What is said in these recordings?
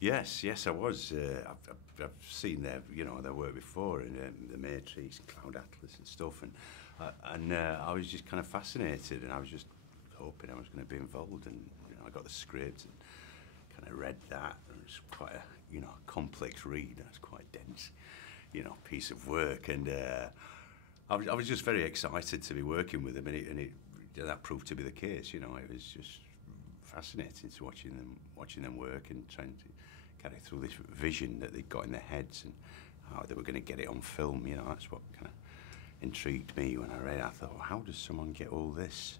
Yes, yes, I was. I've seen their work before in the Matrix and Cloud Atlas and stuff, and I was just kind of fascinated, and I was just hoping I was going to be involved, and I got the script and kind of read that, and it was quite a complex read. It was quite dense, piece of work, and I was just very excited to be working with them, and that proved to be the case. It was just fascinating to watching them work and trying to carry through this vision that they'd got in their heads and how they were going to get it on film. That's what kind of intrigued me when I read it. I thought, well, how does someone get all this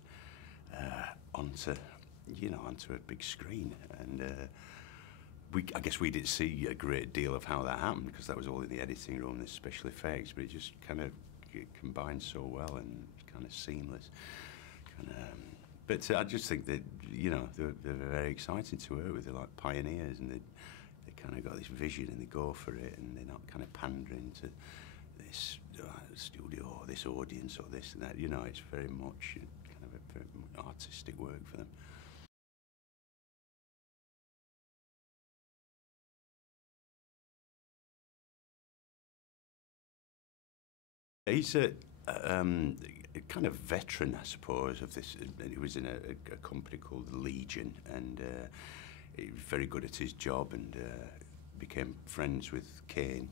onto a big screen? And I guess we didn't see a great deal of how that happened because that was all in the editing room, the special effects, but it just kind of combined so well and kind of seamless. But I just think that they're very exciting to work with. They're like pioneers, and they kind of got this vision and they go for it, and they're not kind of pandering to this studio or this audience or this and that. It's very much kind of a very artistic work for them. He's a kind of veteran, I suppose, of this. He was in a company called Legion, and he was very good at his job, and became friends with Kane,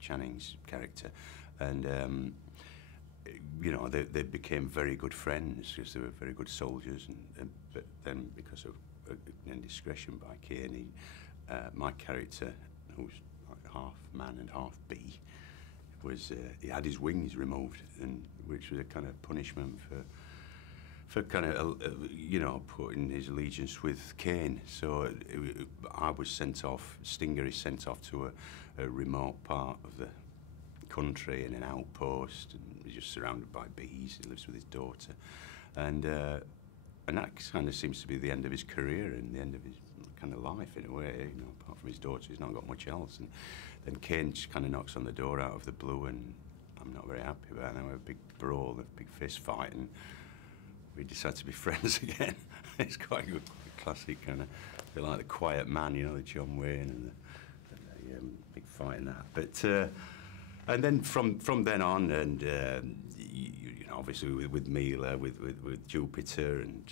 Channing's character, and they became very good friends because they were very good soldiers. But then, because of indiscretion by Kane, my character, who's like half man and half bee, he had his wings removed, and which was a kind of punishment for kind of putting his allegiance with Kane. So I was sent off. Stinger is sent off to a remote part of the country in an outpost, and he's just surrounded by bees. He lives with his daughter, and that kind of seems to be the end of his career and the end of his kind of life in a way. Apart from his daughter, he's not got much else. And then Kane just kind of knocks on the door out of the blue, and I'm not very happy about it. And we have a big brawl, a big fist fight, and we decide to be friends again. It's quite a good classic kind of, a bit like The Quiet Man, the John Wayne and the big fight in that. But and then from then on, and obviously with Mila, with Jupiter, and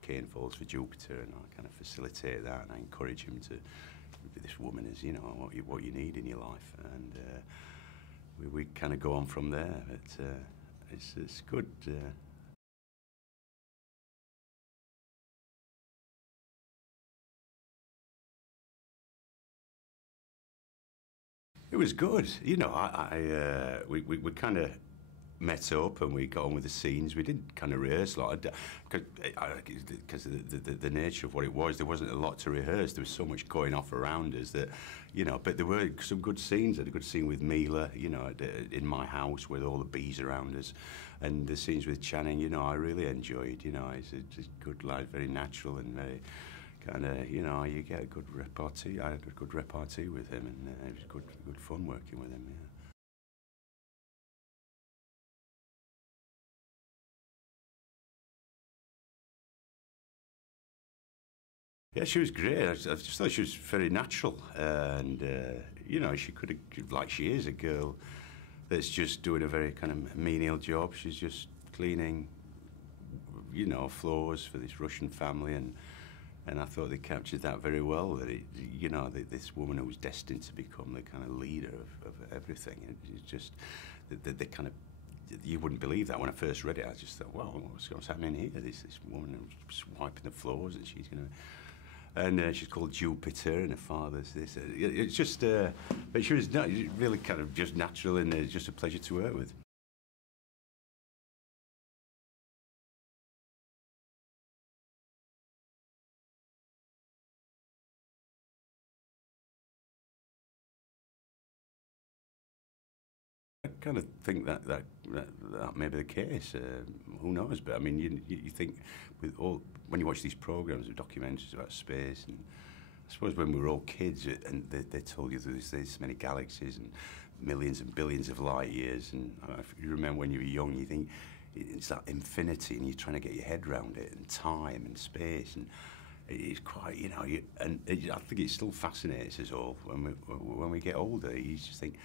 Kane falls for Jupiter, and I kind of facilitate that, and I encourage him to be this woman is what you need in your life, and we kind of go on from there. But it's good. It was good. We kind of met up and we got on with the scenes. We didn't kind of rehearse a lot because of the nature of what it was. There wasn't a lot to rehearse. There was so much going off around us that, but there were some good scenes. I had a good scene with Mila, in my house with all the bees around us, and the scenes with Channing, I really enjoyed. It's a good, like, very natural and very kind of, you get a good repartee. I had a good repartee with him, and it was good fun working with him. Yeah. Yeah, she was great. I just thought she was very natural, and she could have, like she is, a girl that's just doing a very kind of menial job. She's just cleaning, floors for this Russian family, and I thought they captured that very well. That this woman who was destined to become the kind of leader of everything. It's just the kind of, you wouldn't believe that. When I first read it, I just thought, well, what's happening here? This woman who's wiping the floors, and she's going to. And she's called Jupiter, and her father's this. It's just, but she was really kind of just natural, and just a pleasure to work with. I kind of think that may be the case. Who knows? But I mean, you think when you watch these programs of documentaries about space, and I suppose when we were all kids, and they told you there's this many galaxies and millions and billions of light years, and if you remember when you were young, you think, it's that infinity, and you're trying to get your head around it, and time and space, and it's quite, you know, I think it still fascinates us all when we get older. You just think,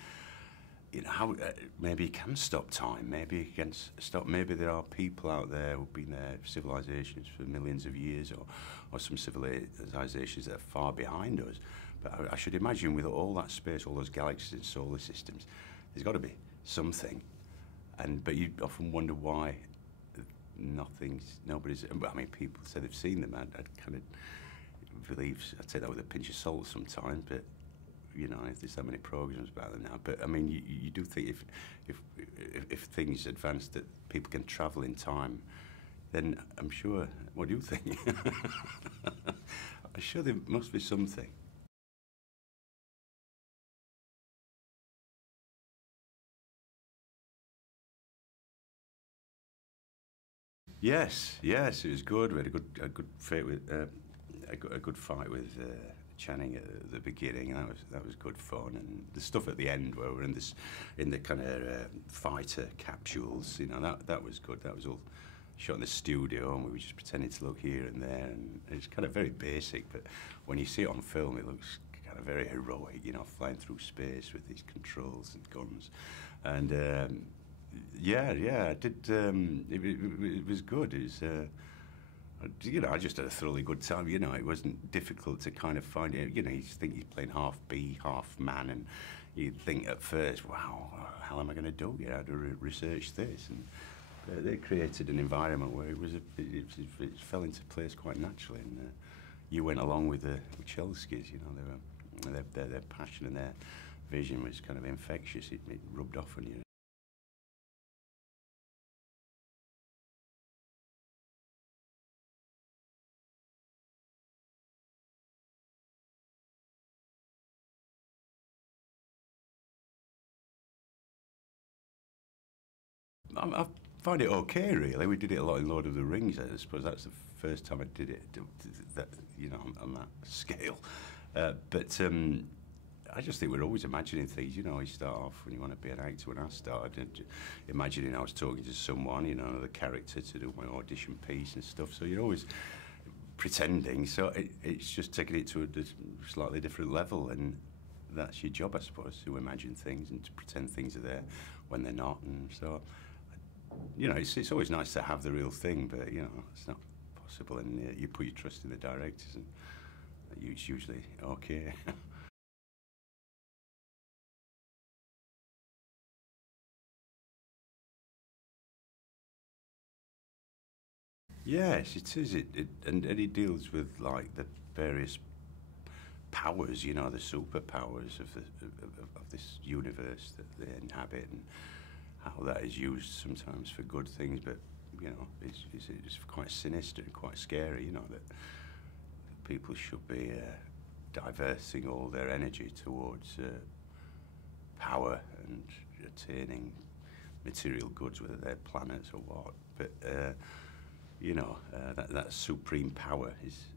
you know, how maybe you can stop time, maybe you can stop, maybe there are people out there who've been there, civilizations for millions of years, or some civilizations that are far behind us. But I should imagine with all that space, all those galaxies and solar systems, there's got to be something. But you often wonder why nobody's, I mean, people say they've seen them. I'd kind of believe, I'd say that with a pinch of salt sometimes, but you know, if there's so many programs about them now. But I mean, you do think if things advance that people can travel in time, then I'm sure. What do you think? I'm sure there must be something. Yes, yes, it was good. We had a good fight with a good fight with Channing at the beginning. And that was good fun, and the stuff at the end where we're in the kind of fighter capsules. You know, that was good. That was all shot in the studio, and we were just pretending to look here and there, and it's kind of very basic. But when you see it on film, it looks kind of very heroic. You know, flying through space with these controls and guns, and. Yeah, I did. It was good. It was, you know, I just had a thoroughly good time. You know, it wasn't difficult to kind of find it. You know, you think you're playing half bee, half man, and you think at first, wow, how am I going to do it? I had to research this, and they created an environment where it fell into place quite naturally, and you went along with the Chelskis. You know, their passion and their vision was kind of infectious. It rubbed off on you. I find it okay, really. We did it a lot in Lord of the Rings. I suppose that's the first time I did it, that, you know, on that scale. But I just think we're always imagining things. You know, you start off when you want to be an actor. When I started, imagining I was talking to someone, you know, another character to do my audition piece and stuff. So you're always pretending. So it's just taking it to a slightly different level, and that's your job, I suppose, to imagine things and to pretend things are there when they're not. And so, you know, it's always nice to have the real thing, but, you know, it's not possible. And you put your trust in the directors, and it's usually okay. Yes, it is. And it deals with, like, the various powers, you know, the superpowers of this universe that they inhabit, and how that is used sometimes for good things, but, you know, it's quite sinister and quite scary, you know, that people should be diverting all their energy towards power and attaining material goods, whether they're planets or what. But, you know, that supreme power is,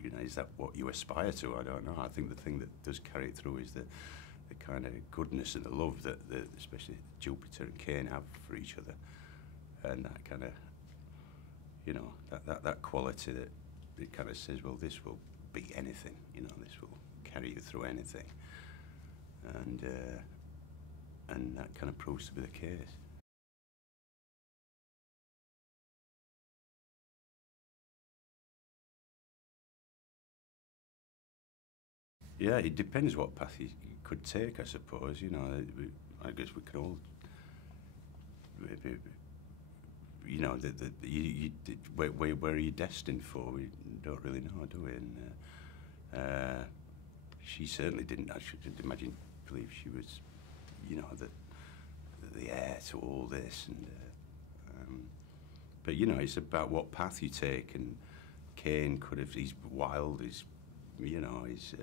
you know, is that what you aspire to? I don't know. I think the thing that does carry it through is the kind of goodness and the love that especially Jupiter and Cain have for each other, and that kind of, you know, that quality that it kind of says, well, this will be anything, you know, this will carry you through anything, and that kind of proves to be the case. Yeah, it depends what path you could take, I suppose. You know, I guess we could all, maybe, you know, where are you destined for? We don't really know, do we? And she certainly didn't. I should believe she was, you know, the heir to all this. And but you know, it's about what path you take. And Cain could have. He's wild. He's, you know, he's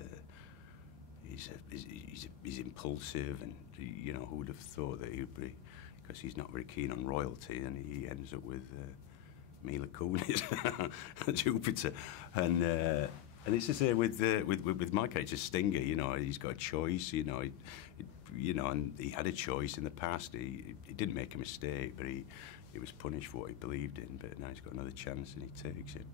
impulsive, and you know, who would have thought that he'd be, because he's not very keen on royalty, and he ends up with Mila Kunis, Jupiter, and it's the same with my character Stinger. You know, he's got a choice. You know, you know, and he had a choice in the past. He didn't make a mistake, but he was punished for what he believed in. But now he's got another chance, and he takes it.